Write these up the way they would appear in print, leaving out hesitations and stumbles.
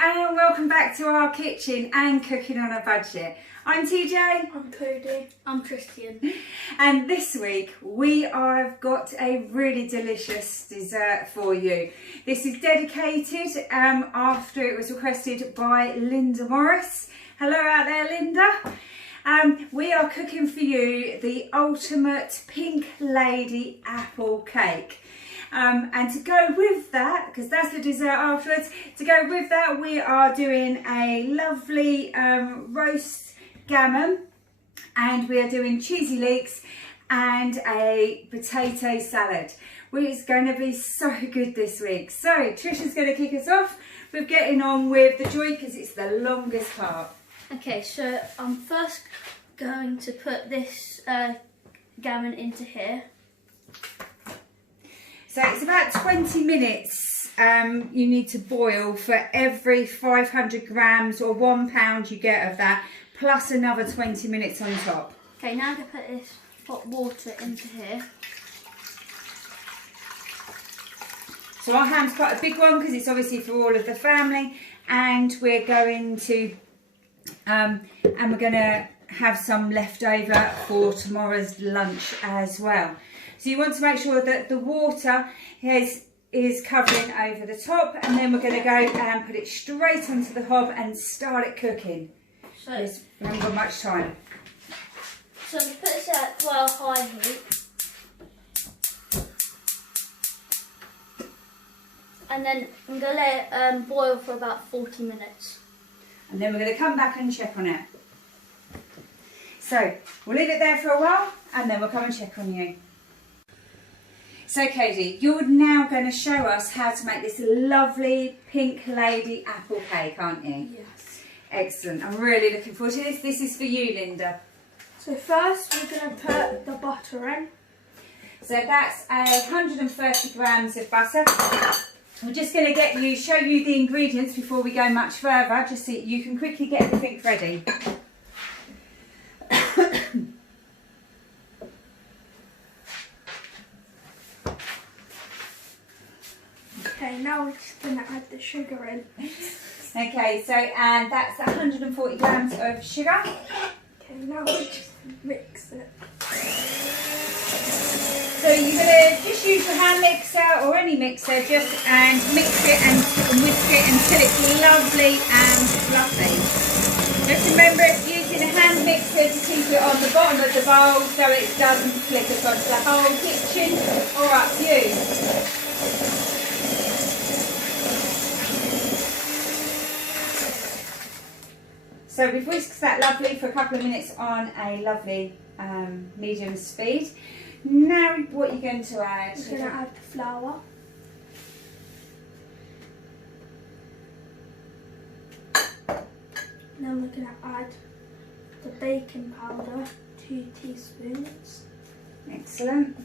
and welcome back to our kitchen and cooking on a budget. I'm TJ. I'm Cody. I'm Tristian. And this week we have got a really delicious dessert for you. This is dedicated after it was requested by Linda Morris. Hello out there, Linda. We are cooking for you the ultimate Pink Lady apple cake. And to go with that, because that's the dessert afterwards, to go with that we are doing a lovely roast gammon, and we are doing cheesy leeks and a potato salad, which is going to be so good this week. So Trisha's going to kick us off with getting on with the joint because it's the longest part. Okay, so I'm first going to put this gammon into here. So it's about 20 minutes you need to boil for every 500 grams or 1 pound you get of that, plus another 20 minutes on top. Okay, now I'm going to put this hot water into here. So our ham's quite a big one because it's obviously for all of the family, and we're going to have some left over for tomorrow's lunch as well. So you want to make sure that the water is covering over the top, and then we're going to go and put it straight onto the hob and start it cooking. So we haven't got much time. So put this at quite a high heat. And then I'm going to let it boil for about 40 minutes. And then we're going to come back and check on it. So we'll leave it there for a while and then we'll come and check on you. So Cody, you're now going to show us how to make this lovely Pink Lady apple cake, aren't you? Yes. Excellent. I'm really looking forward to this. This is for you, Linda. So first we're going to put the butter in. So that's 130 grams of butter. We're just going to show you the ingredients before we go much further, just so you can quickly get everything ready. Okay, now we're just going to add the sugar in. Okay, so and that's 140 grams of sugar. Okay, now we just mix it. So you're going to just use your hand mixer or any mixer and mix it and whisk it until it's lovely and fluffy. Just remember, using a hand mixer to keep it on the bottom of the bowl so it doesn't flick across the whole kitchen or up you. So we've whisked that lovely for a couple of minutes on a lovely medium speed. Now what are you going to add? We're going to add the flour. And then we're going to add the baking powder, 2 teaspoons. Excellent.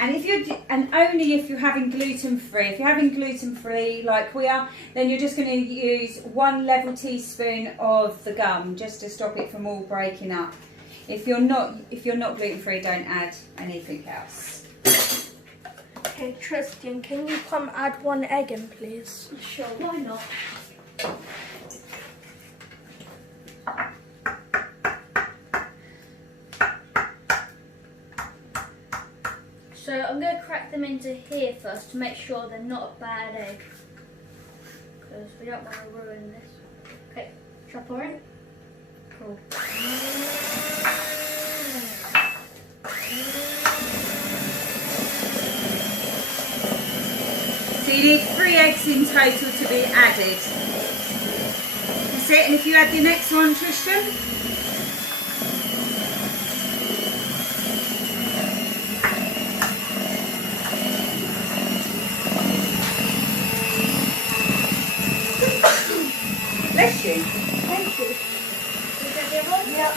And only if you're having gluten-free. If you're having gluten-free like we are, then you're just going to use 1 level teaspoon of the gum just to stop it from all breaking up. If you're not gluten-free, don't add anything else. Okay, Tristian, can you come add 1 egg in, please? Sure, why not? So I'm going to crack them into here first to make sure they're not a bad egg, because we don't want to ruin this. Okay, shall I pour in? Cool. So you need 3 eggs in total to be added. That's it, and if you add the next one, Tristian. Bless you. Thank you. Is that the one? Yep.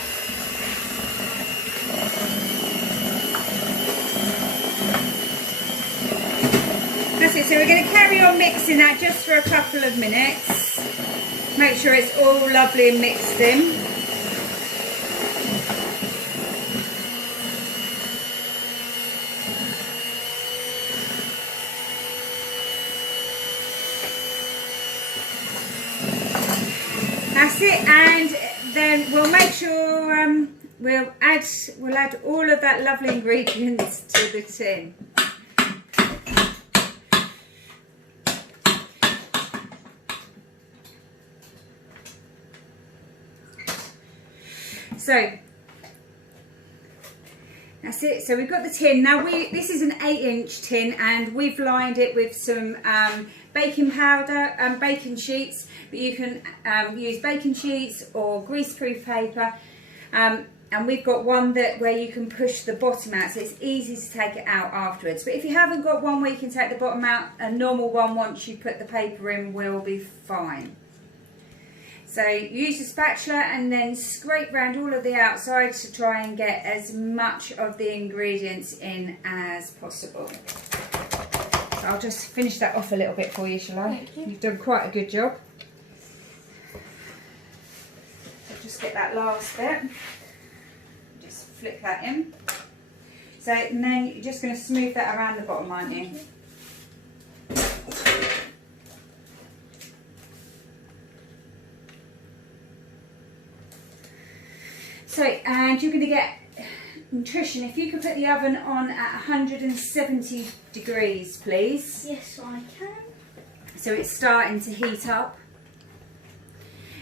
That's it, so we're going to carry on mixing that just for a couple of minutes. Make sure it's all lovely and mixed in. we'll add all of that lovely ingredients to the tin. So that's it. So we've got the tin. Now this is an 8-inch tin, and we've lined it with some baking powder and baking sheets, but you can use baking sheets or greaseproof paper. And we've got one where you can push the bottom out, so it's easy to take it out afterwards. But if you haven't got one where you can take the bottom out, a normal one once you put the paper in will be fine. So use a spatula and then scrape around all of the outsides to try and get as much of the ingredients in as possible. So I'll just finish that off a little bit for you, shall I? Thank you. You've done quite a good job. So just get that last bit. Just flick that in. So, and then you're just going to smooth that around the bottom, aren't you? So, and you're going to get, Tristian, if you could put the oven on at 170 degrees, please. Yes, I can. So it's starting to heat up.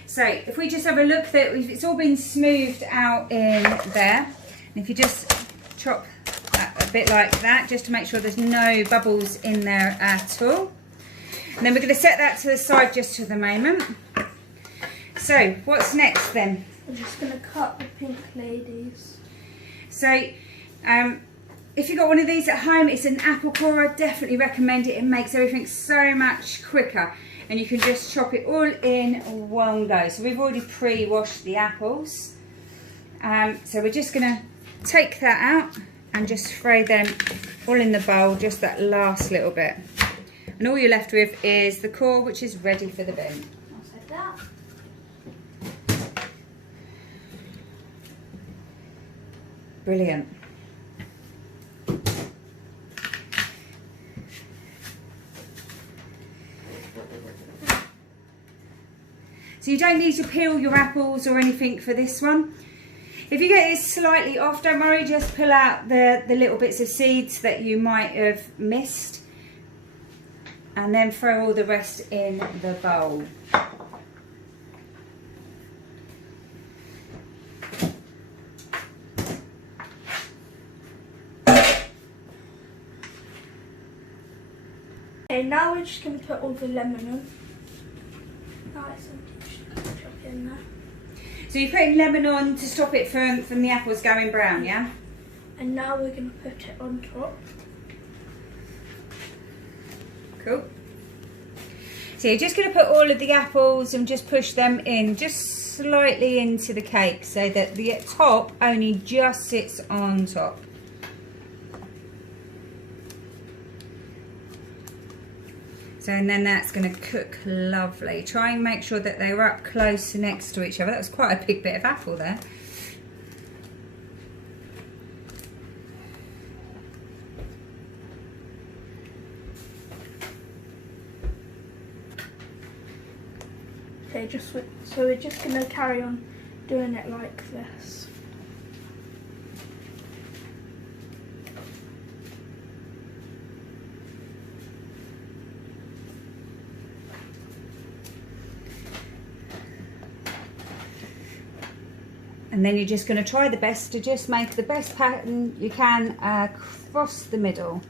So if we just have a look, that it's all been smoothed out in there. And if you just chop that a bit like that, just to make sure there's no bubbles in there at all. And then we're going to set that to the side just for the moment. So what's next then? I'm just going to cut the pink ladies. So if you've got one of these at home, it's an apple corer, definitely recommend it. It makes everything so much quicker, and you can just chop it all in one go. So we've already pre-washed the apples. So we're just going to take that out and just throw them all in the bowl, just that last little bit. And all you're left with is the core, which is ready for the bin. I'll take that. Brilliant. So you don't need to peel your apples or anything for this one. If you get this slightly off, don't worry, just pull out the little bits of seeds that you might have missed, and then throw all the rest in the bowl. Okay, now we're just going to put all the lemon on. Nice and just chop it in there. So you're putting lemon on to stop it from the apples going brown, yeah? And now we're going to put it on top. Cool. So you're just going to put all of the apples and just push them in just slightly into the cake so that the top only just sits on top. So, and then that's going to cook lovely. Try and make sure that they're up close next to each other. That was quite a big bit of apple there. Okay, so we're just going to carry on doing it like this. And then you're just going to try the best to just make the best pattern you can across the middle.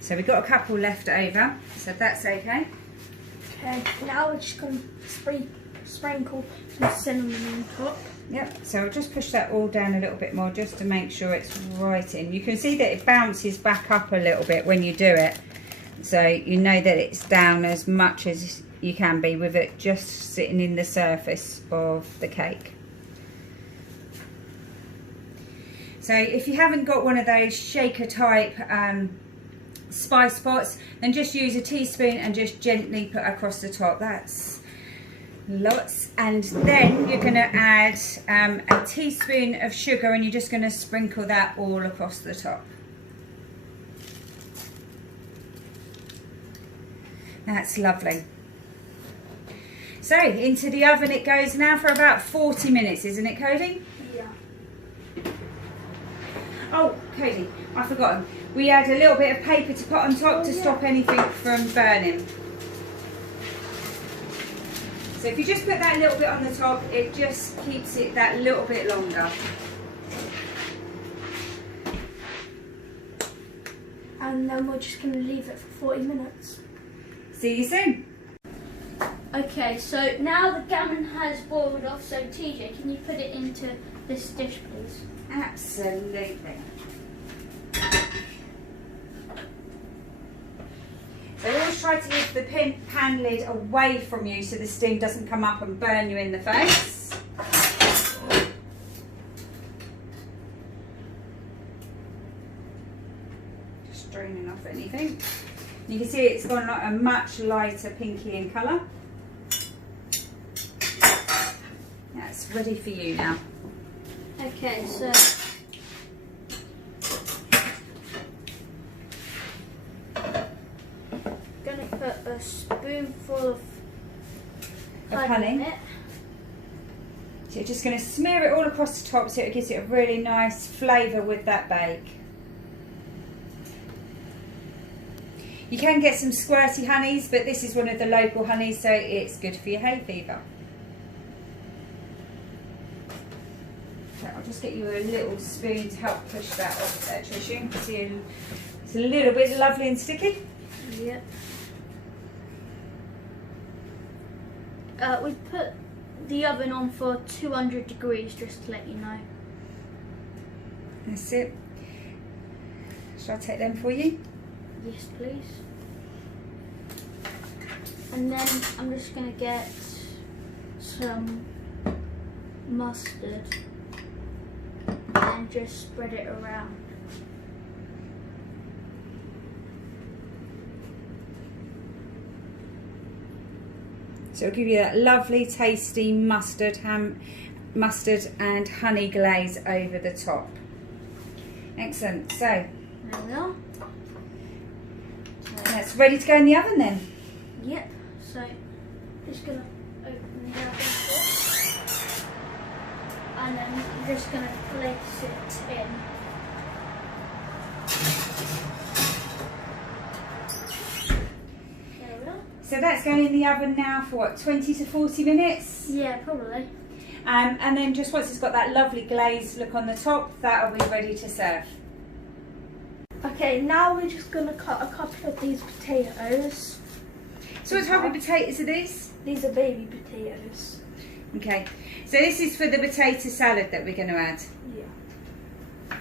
So we've got a couple left over, so that's okay. Okay, now we're just going to sprinkle some cinnamon on top. Yep, so I'll just push that all down a little bit more just to make sure it's right in. You can see that it bounces back up a little bit when you do it. So you know that it's down as much as you can be with it just sitting in the surface of the cake. So if you haven't got one of those shaker type spice pots, then just use a teaspoon and just gently put across the top. That's lots. And then you're going to add a teaspoon of sugar, and you're just going to sprinkle that all across the top. That's lovely. So into the oven it goes now for about 40 minutes, isn't it, Cody? Yeah. Oh, Cody, I've forgotten. We add a little bit of paper to put on top to stop anything from burning. So if you just put that little bit on the top, it just keeps it that little bit longer. And then we're just going to leave it for 40 minutes. See you soon. Okay, so now the gammon has boiled off, so TJ, can you put it into this dish, please? Absolutely. So always try to lift the pan lid away from you so the steam doesn't come up and burn you in the face. Just draining off anything. You can see it's gone like a much lighter pinky in colour. That's ready for you now. Okay, so gonna put a spoonful of honey in it. So you're just going to smear it all across the top so it gives it a really nice flavour with that bake. You can get some squirty honeys, but this is one of the local honeys, so it's good for your hay fever. So I'll just get you a little spoon to help push that off there, Tristian. You can see it's a little bit lovely and sticky. Yep. We put the oven on for 200 degrees, just to let you know. That's it. Shall I take them for you? Yes, please. And then I'm just going to get some mustard and just spread it around. So it'll give you that lovely tasty mustard and honey glaze over the top. Excellent. So There we are. that's ready to go in the oven then. Yep. So just gonna open the oven and then I'm just gonna place it in. There we are. So that's going in the oven now for what, 20 to 40 minutes? Yeah, probably. And then just once it's got that lovely glazed look on the top, that'll be ready to serve. Okay, now we're just gonna cut a couple of these potatoes. So what type of potatoes are these? These are baby potatoes. Okay, so this is for the potato salad that we're going to add. Yeah.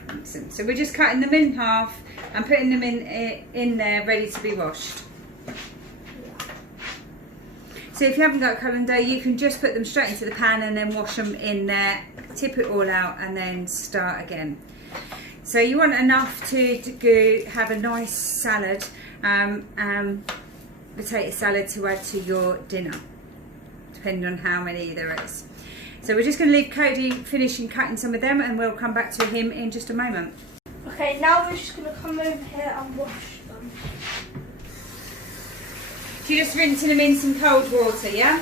Excellent. So we're just cutting them in half and putting them in there ready to be washed. So if you haven't got a colander, you can just put them straight into the pan and then wash them in there, tip it all out and then start again. So you want enough to go have a nice salad, potato salad to add to your dinner, depending on how many there is. So we're just going to leave Cody finishing cutting some of them and we'll come back to him in just a moment. Okay, now we're just going to come over here and wash them. So you're just rinsing them in some cold water, yeah?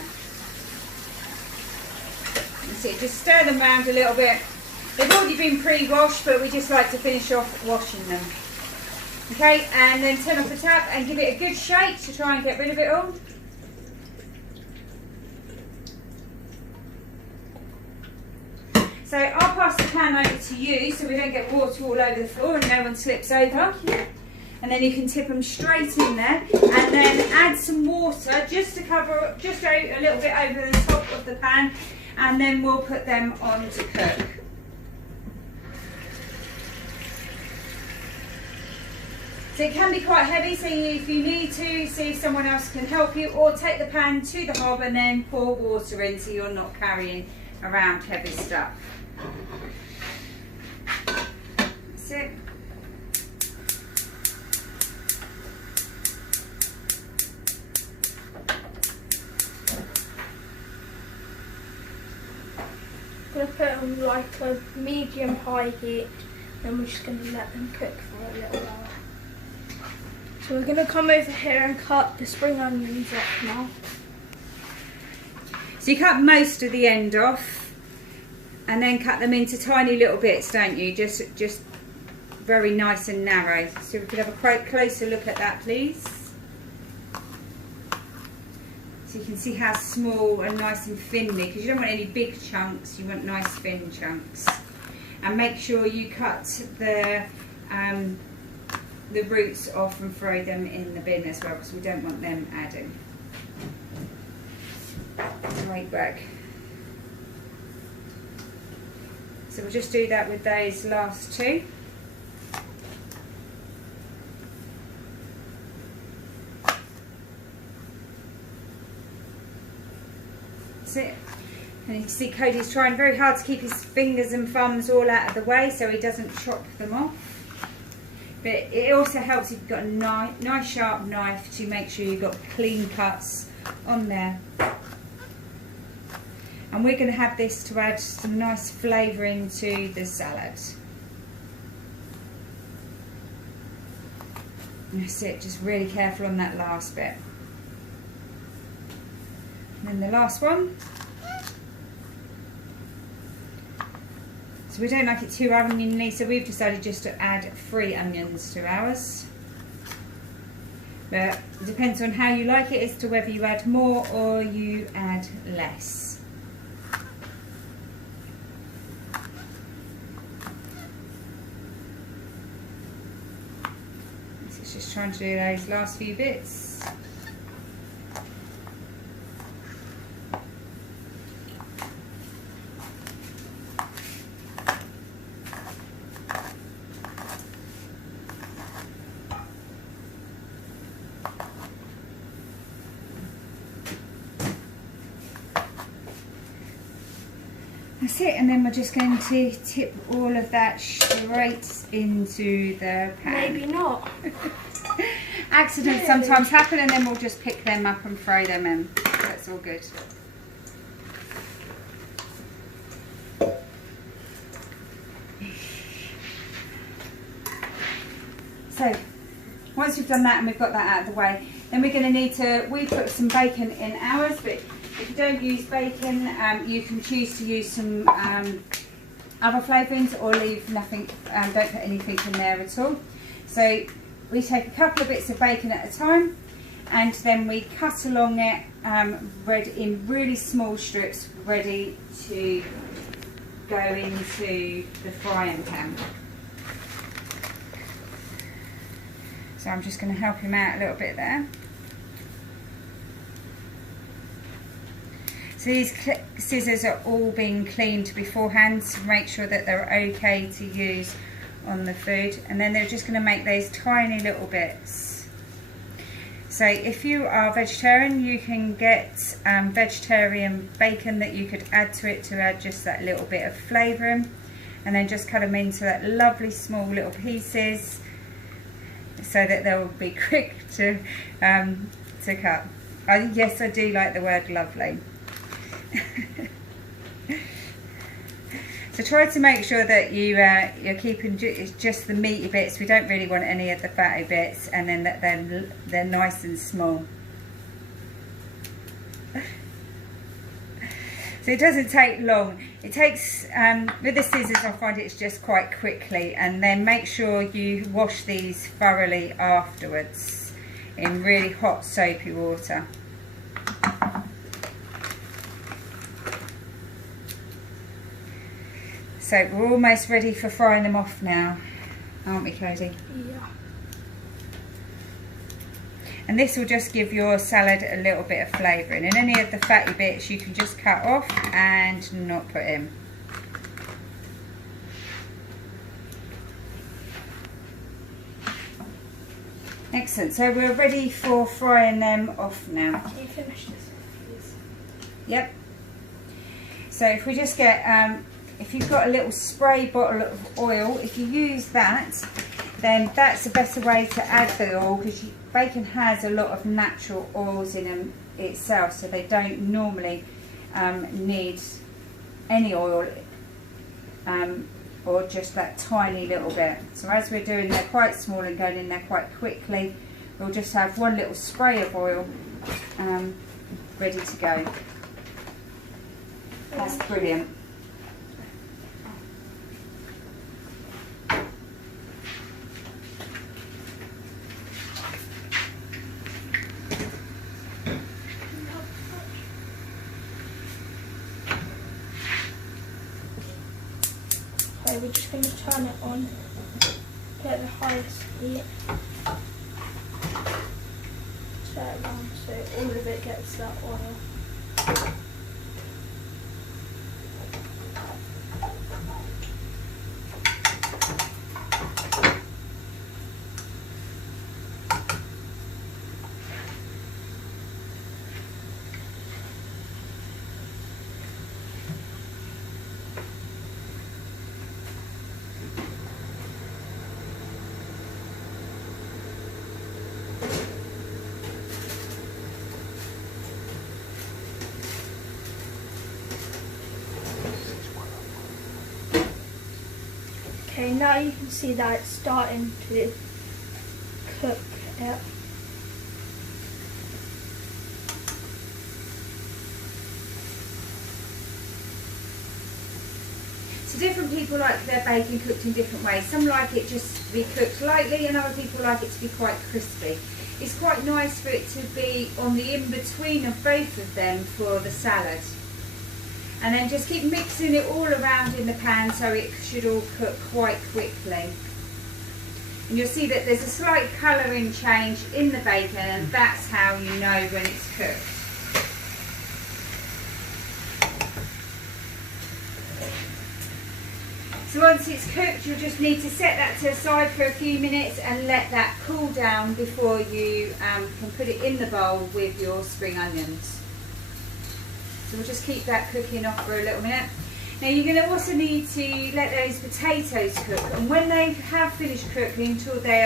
You see, just stir them around a little bit. They've already been pre-washed, but we just like to finish off washing them. Okay, and then turn off the tap and give it a good shake to try and get rid of it all. So I'll pass the pan over to you so we don't get water all over the floor and no one slips over. And then you can tip them straight in there and then add some water just to cover, just a little bit over the top of the pan, and then we'll put them on to cook. So it can be quite heavy, so if you need to, see if someone else can help you, or take the pan to the hob and then pour water in so you're not carrying around heavy stuff. That's it. I'm going to put on like a medium high heat, then we're just going to let them cook for a little while. So we're going to come over here and cut the spring onions up now. So you cut most of the end off and then cut them into tiny little bits, don't you? Just very nice and narrow. So we could have a quite closer look at that, please. So you can see how small and nice and thinly, because you don't want any big chunks, you want nice thin chunks. And make sure you cut the roots off and throw them in the bin as well, because we don't want them adding. Great work. So we'll just do that with those last two. That's it. And you can see Cody's trying very hard to keep his fingers and thumbs all out of the way so he doesn't chop them off. But it also helps if you've got a nice sharp knife to make sure you've got clean cuts on there. And we're going to have this to add some nice flavouring to the salad. That's it, just really careful on that last bit. And then the last one. So we don't like it too oniony, so we've decided just to add 3 onions to ours. But it depends on how you like it as to whether you add more or you add less. So it's just trying to do those last few bits. That's it, and then we're just going to tip all of that straight into the pan. Maybe not. Accidents sometimes happen, and then we'll just pick them up and throw them in. That's all good. So, once we've done that and we've got that out of the way, then we're going to need to, we put some bacon in ours, but if you don't use bacon, you can choose to use some other flavourings or leave nothing, don't put anything in there at all. So we take a couple of bits of bacon at a time, and then we cut along it in really small strips, ready to go into the frying pan. So I'm just going to help him out a little bit there. So these scissors are all being cleaned beforehand to make sure that they're okay to use on the food, and then they're just going to make those tiny little bits. So if you are vegetarian, you can get vegetarian bacon that you could add to it to add just that little bit of flavouring, and then just cut them into that lovely small little pieces so that they'll be quick to cut. Yes, I do like the word lovely. So try to make sure that you're keeping just the meaty bits. We don't really want any of the fatty bits, and then that they're nice and small. So it doesn't take long. It takes, with the scissors I find it's just quite quickly, and then make sure you wash these thoroughly afterwards in really hot soapy water. So we're almost ready for frying them off now, aren't we, Cody? Yeah. And this will just give your salad a little bit of flavouring, and any of the fatty bits you can just cut off and not put in. Excellent, so we're ready for frying them off now. Can you finish this, please? Yep. So if we just get, if you've got a little spray bottle of oil, if you use that, then that's a better way to add the oil, because bacon has a lot of natural oils in them itself, so they don't normally need any oil, or just that tiny little bit. So as we're doing, they're quite small and going in there quite quickly, we'll just have one little spray of oil ready to go. That's brilliant. Okay, we're just going to turn it on, get the highest heat, set it on so all of it gets that oil. Okay, now you can see that it's starting to cook it. So different people like their bacon cooked in different ways. Some like it just to be cooked lightly and other people like it to be quite crispy. It's quite nice for it to be on the in-between of both of them for the salad. And then just keep mixing it all around in the pan so it should all cook quite quickly. And you'll see that there's a slight colouring change in the bacon, and that's how you know when it's cooked. So once it's cooked, you'll just need to set that to the side for a few minutes and let that cool down before you can put it in the bowl with your spring onions. So we'll just keep that cooking off for a little minute. Now you're going to also need to let those potatoes cook, and when they have finished cooking, until they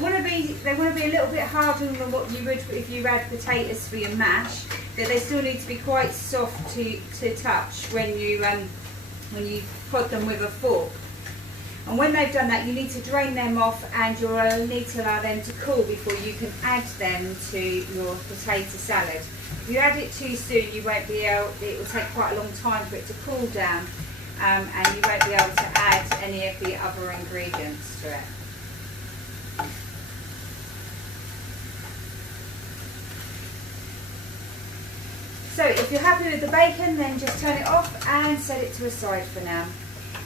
want to be a little bit harder than what you would if you add potatoes for your mash. But they still need to be quite soft to touch when you prod them with a fork. And when they've done that, you need to drain them off, and you'll need to allow them to cool before you can add them to your potato salad. If you add it too soon, you won't be able. It will take quite a long time for it to cool down, and you won't be able to add any of the other ingredients to it. So if you're happy with the bacon, then just turn it off and set it to a side for now.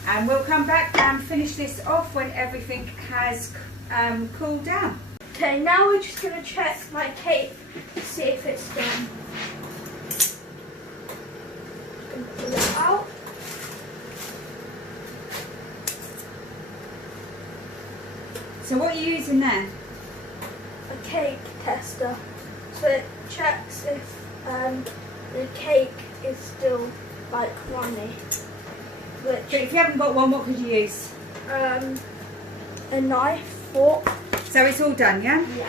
And we'll come back and finish this off when everything has cooled down. Okay, now we're just going to check my cake to see if it's done. I'm going to pull it out. So what are you using there? A cake tester. So it checks if the cake is still like runny. But if you haven't got one, what could you use? A knife, fork. So it's all done, yeah? Yeah.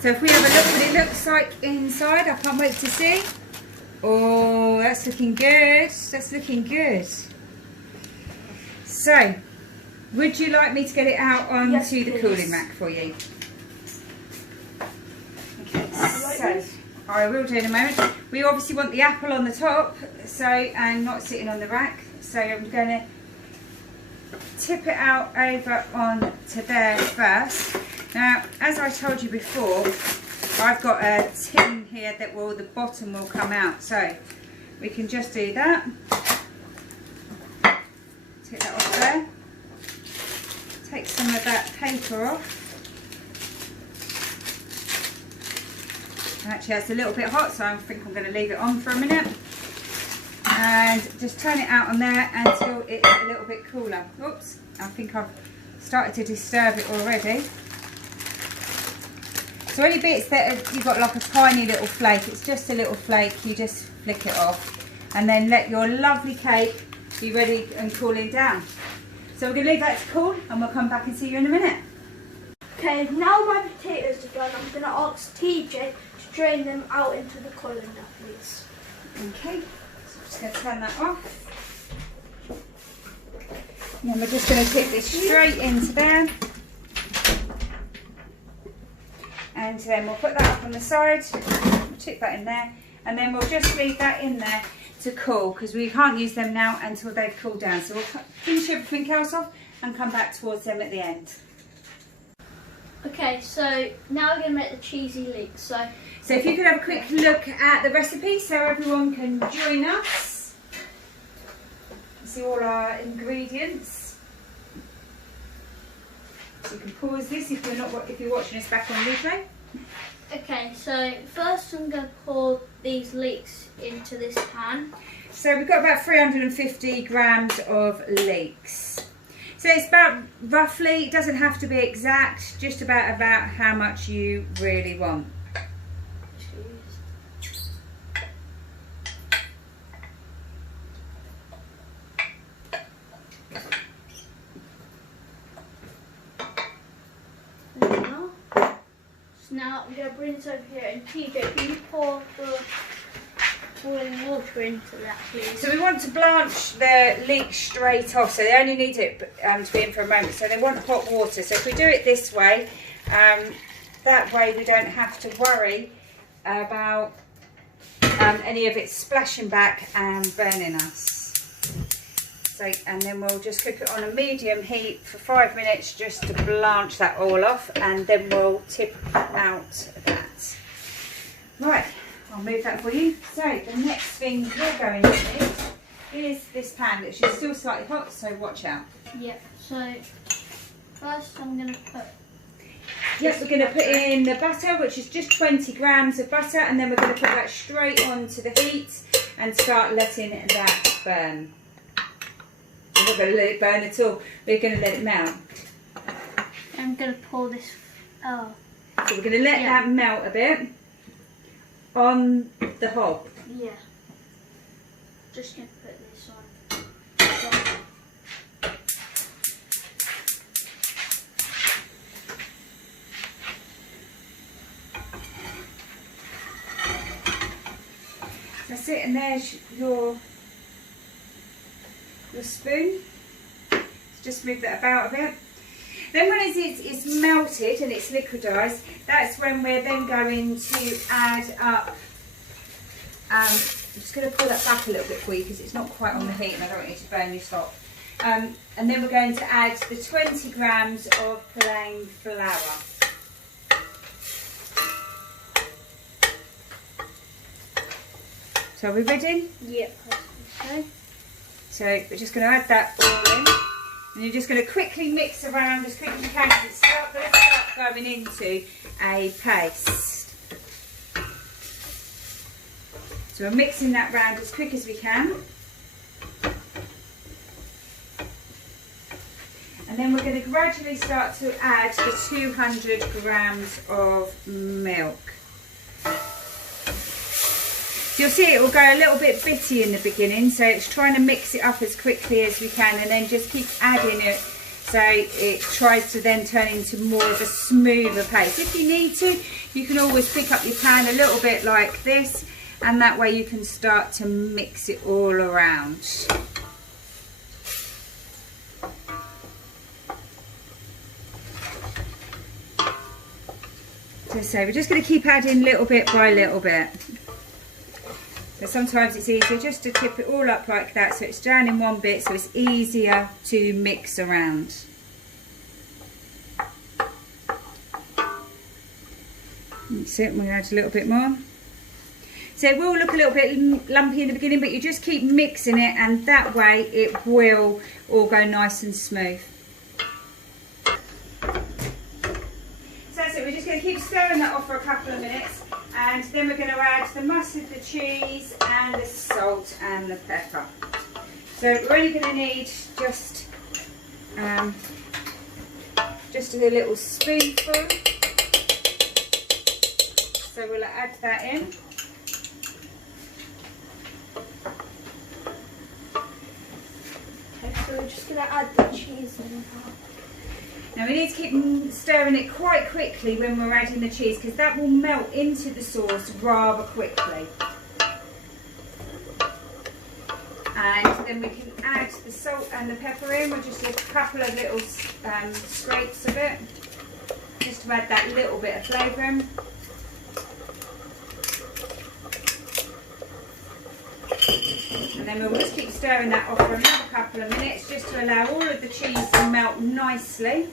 So if we have a look what it looks like inside, I can't wait to see. Oh, that's looking good. That's looking good. So, would you like me to get it out onto the cooling rack for you? Okay, so I will do in a moment. We obviously want the apple on the top, so, and not sitting on the rack. So I'm going to tip it out over onto there first. Now, as I told you before, I've got a tin here that the bottom will come out. So we can just do that. Take that off there. Take some of that paper off. Actually, it's a little bit hot, so I think I'm going to leave it on for a minute. And just turn it out on there until it's a little bit cooler. Oops, I think I've started to disturb it already. So any bits that you've got like a tiny little flake, it's just a little flake, you just flick it off. And then let your lovely cake be ready and cooling down. So we're going to leave that to cool, and we'll come back and see you in a minute. Okay, now my potatoes are done, I'm going to ask TJ to drain them out into the colander, please. Okay. Just going to turn that off. And then we're just going to tip this straight into there. And then we'll put that up on the side, we'll tip that in there, and then we'll just leave that in there to to cool because we can't use them now until they've cooled down. So we'll finish everything else off and come back towards them at the end. Okay, so now we're going to make the cheesy leeks. So if you could have a quick look at the recipe so everyone can join us. See all our ingredients. So you can pause this if you're watching us back on replay. Okay, so first I'm going to pour these leeks into this pan. So we've got about 350 grams of leeks. So it's about roughly, it doesn't have to be exact, just about how much you really want. Now I'm going to bring this over here, and TJ, can you pour the boiling water into that, please? So we want to blanch the leeks straight off, so they only need it to be in for a moment, so they want hot water. So if we do it this way, that way we don't have to worry about any of it splashing back and burning us. So, and then we'll just cook it on a medium heat for 5 minutes just to blanch that all off, and then we'll tip out that. Right, I'll move that for you. So the next thing you're going to need is this pan, which is still slightly hot, so watch out. Yep, so first I'm going to put... Yep, we're going to put in the butter, which is just 20 grams of butter, and then we're going to put that straight onto the heat and start letting that burn. We're not going to let it burn at all, we're going to let it melt. I'm going to pour this... Oh. So we're going to let that melt a bit on the hob. Yeah. Just going to put this on. That's it, and there's your spoon. So just move that about a bit. Then when it's melted and it's liquidised, that's when we're then going to add up, I'm just going to pull that back a little bit for you because it's not quite on the heat and I don't want you to burn your stock. And then we're going to add the 20 grams of plain flour. So are we ready? Yep. Okay. So we're just going to add that all in, and you're just going to quickly mix around as quick as you can because it's going to start going into a paste. So we're mixing that round as quick as we can. And then we're going to gradually start to add the 200 grams of milk. You'll see it will go a little bit bitty in the beginning, so it's trying to mix it up as quickly as we can and then just keep adding it so it tries to then turn into more of a smoother paste. If you need to, you can always pick up your pan a little bit like this, and that way you can start to mix it all around. So we're just going to keep adding little bit by little bit. But sometimes it's easier just to tip it all up like that so it's down in one bit so it's easier to mix around. That's it, we'll add a little bit more. So it will look a little bit lumpy in the beginning, but you just keep mixing it and that way it will all go nice and smooth. So that's it, we're just going to keep stirring that off for a couple of minutes. And then we're going to add the mustard, the cheese and the salt and the pepper. So we're only going to need just a little spoonful. So we'll add that in. Okay, so we're just going to add the cheese in. Now we need to keep stirring it quite quickly when we're adding the cheese because that will melt into the sauce rather quickly. And then we can add the salt and the pepper in with just a couple of little scrapes of it, just to add that little bit of flavour in. And then we'll just keep stirring that off for another couple of minutes just to allow all of the cheese to melt nicely.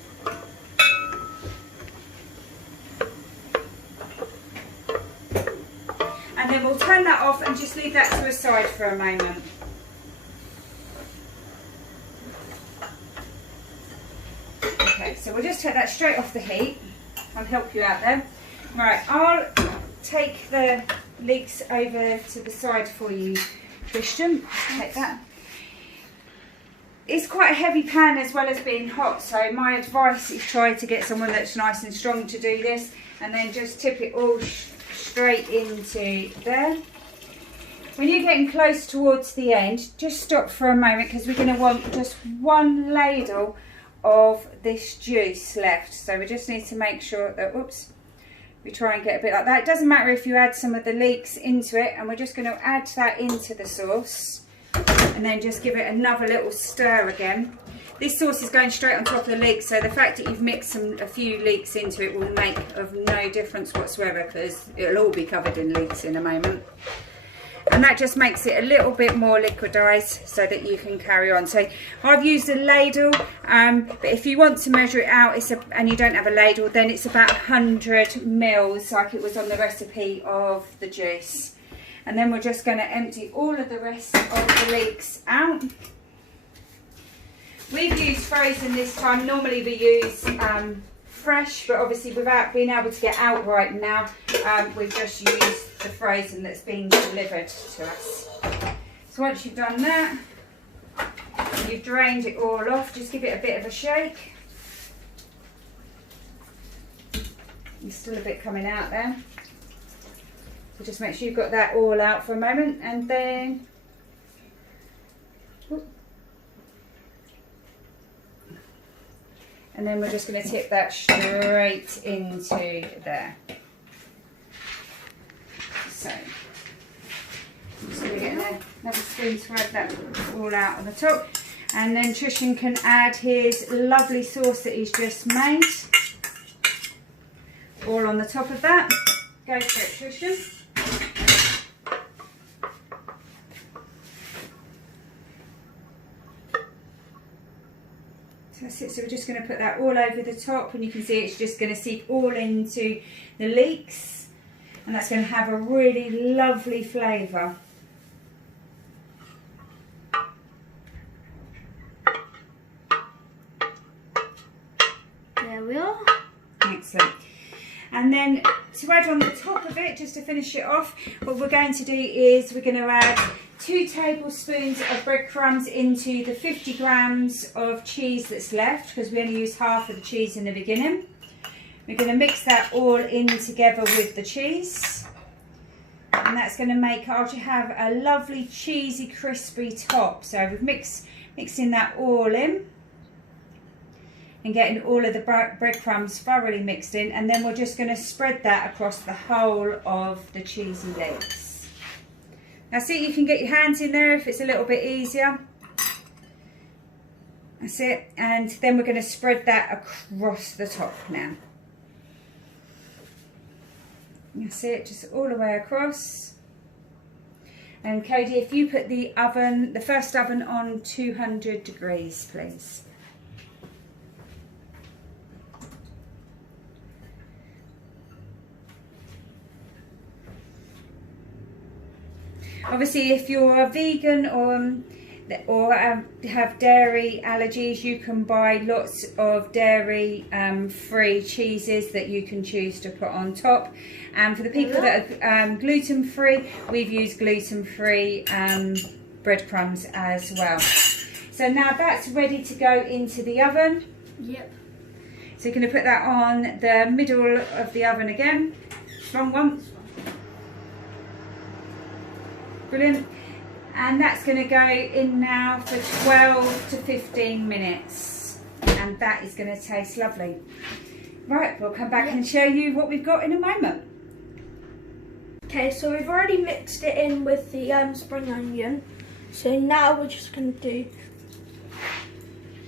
And then we'll turn that off and just leave that to a side for a moment. Okay, so we'll just take that straight off the heat. I'll help you out there. Right, I'll take the leeks over to the side for you, Tristian. Take that. It's quite a heavy pan as well as being hot, so my advice is try to get someone that's nice and strong to do this, and then just tip it all straight into there. When you're getting close towards the end, just stop for a moment because we're going to want just one ladle of this juice left. So we just need to make sure that, oops, we try and get a bit like that. It doesn't matter if you add some of the leeks into it, and we're just going to add that into the sauce and then just give it another little stir again. This sauce is going straight on top of the leeks, so the fact that you've mixed a few leeks into it will make of no difference whatsoever because it'll all be covered in leeks in a moment. And that just makes it a little bit more liquidized so that you can carry on. So I've used a ladle, but if you want to measure it out and you don't have a ladle, then it's about 100 mils like it was on the recipe of the juice. And then we're just going to empty all of the rest of the leeks out. We've used frozen this time. Normally we use fresh, but obviously without being able to get out right now, we've just used the frozen that's been delivered to us. So once you've done that, you've drained it all off, just give it a bit of a shake. There's still a bit coming out there. So just make sure you've got that all out for a moment, and then we're just going to tip that straight into there. So we're getting another spoon to add that all out on the top, and then Tristian can add his lovely sauce that he's just made all on the top of that. Go for it, Tristian. That's it, so we're just going to put that all over the top, and you can see it's just going to seep all into the leeks, and that's going to have a really lovely flavour. There we are. Excellent. And then to add on the top of it, just to finish it off, what we're going to do is we're going to add 2 tablespoons of breadcrumbs into the 50 grams of cheese that's left, because we only used half of the cheese in the beginning. We're going to mix that all in together with the cheese, and that's going to make ours have a lovely cheesy crispy top. So we've mixing that all in and getting all of the breadcrumbs thoroughly mixed in, and then we're just going to spread that across the whole of the cheesy leeks. Now see, you can get your hands in there if it's a little bit easier. That's it, and then we're going to spread that across the top now. That's it, just all the way across. And Cody, if you put the first oven on 200 degrees, please. Obviously, if you're a vegan or have dairy allergies, you can buy lots of dairy free cheeses that you can choose to put on top. And for the people that are gluten free, we've used gluten free breadcrumbs as well. So now that's ready to go into the oven. Yep. So you're going to put that on the middle of the oven again. Strong one. Brilliant. And that's going to go in now for 12 to 15 minutes, and that is going to taste lovely. Right, we'll come back and show you what we've got in a moment. Okay, so we've already mixed it in with the spring onion, so now we're just going to do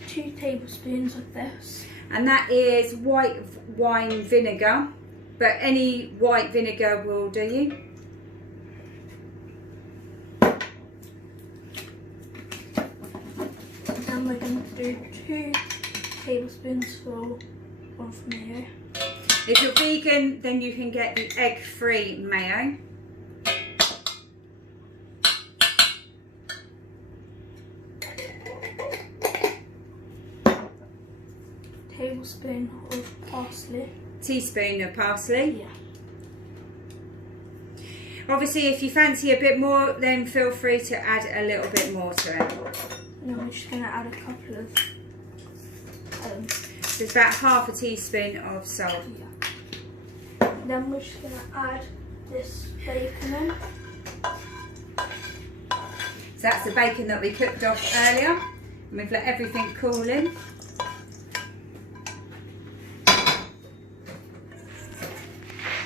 2 tablespoons of this. And that is white wine vinegar, but any white vinegar will do you. And we're going to do 2 tablespoons full of mayo. If you're vegan, then you can get the egg-free mayo. Tablespoon of parsley. Teaspoon of parsley. Yeah. Obviously, if you fancy a bit more, then feel free to add a little bit more to it. And then we're just going to add a couple of... so it's about half a teaspoon of salt. Yeah. Then we're just going to add this bacon in. So that's the bacon that we cooked off earlier. And we've let everything cool in.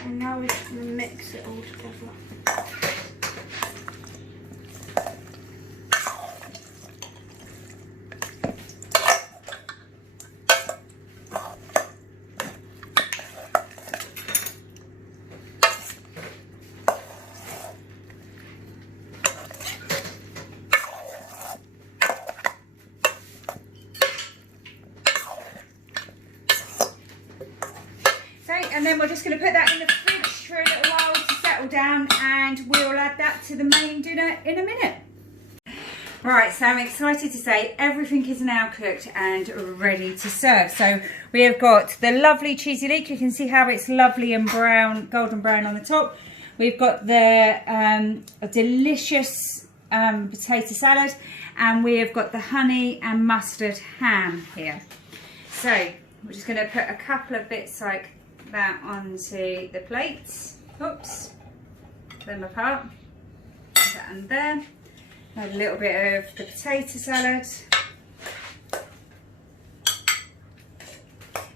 And now we're just going to mix it all together. And then we're just going to put that in the fridge for a little while to settle down, and we'll add that to the main dinner in a minute. Right, so I'm excited to say everything is now cooked and ready to serve. So we have got the lovely cheesy leek. You can see how it's lovely and brown, golden brown on the top. We've got the a delicious potato salad, and we have got the honey and mustard ham here. So we're just going to put a couple of bits like that onto the plates. Oops, put them apart. Put that in there. A little bit of the potato salad.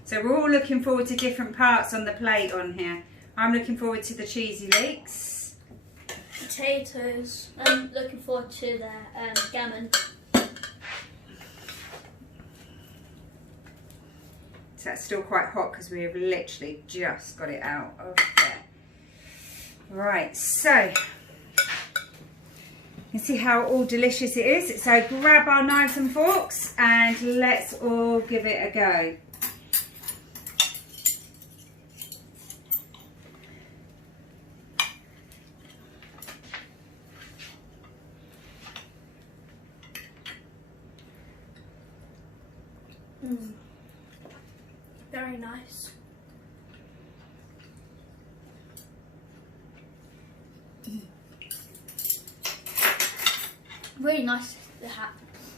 So we're all looking forward to different parts on the plate on here. I'm looking forward to the cheesy leeks. Potatoes. I'm looking forward to the gammon. So that's still quite hot because we have literally just got it out of there. Right, so you can see how all delicious it is. So grab our knives and forks and let's all give it a go. Very nice. Really nice, the hat.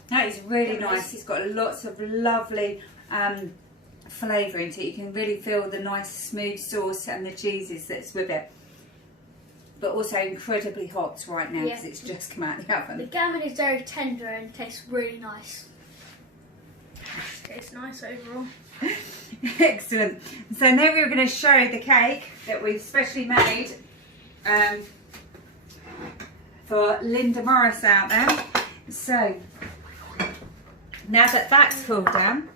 That is really nice. It's got lots of lovely flavouring to it. You can really feel the nice smooth sauce and the cheeses that's with it. But also incredibly hot right now because it's just come out of the oven. The gammon is very tender and tastes really nice. Tastes nice overall. Excellent. So now we're going to show the cake that we've specially made for Linda Morris out there. So now that that's cooled down,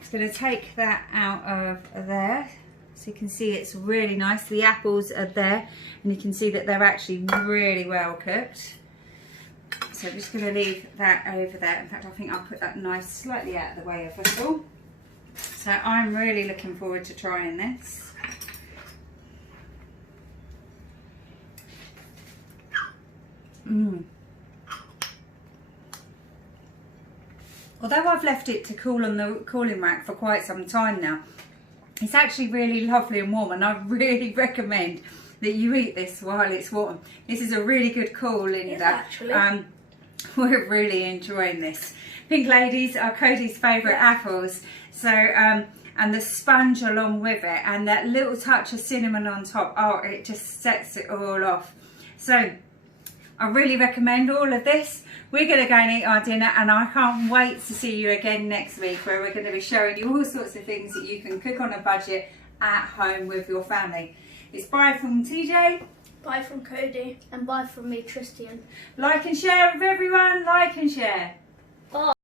it's going to take that out of there. So you can see it's really nice. The apples are there and you can see that they're actually really well cooked. So I'm just going to leave that over there. In fact, I think I'll put that knife slightly out of the way of us all. So I'm really looking forward to trying this. Although I've left it to cool on the cooling rack for quite some time now, it's actually really lovely and warm, and I really recommend that you eat this while it's warm. This is a really good cool, Linda. Actually. We're really enjoying this. Pink Ladies are Cody's favourite apples. So, and the sponge along with it, and that little touch of cinnamon on top. Oh, it just sets it all off. So, I really recommend all of this. We're going to go and eat our dinner, and I can't wait to see you again next week, where we're going to be showing you all sorts of things that you can cook on a budget at home with your family. It's bye from TJ. Bye from Cody. And bye from me, Tristian. Like and share with everyone. Like and share. Bye.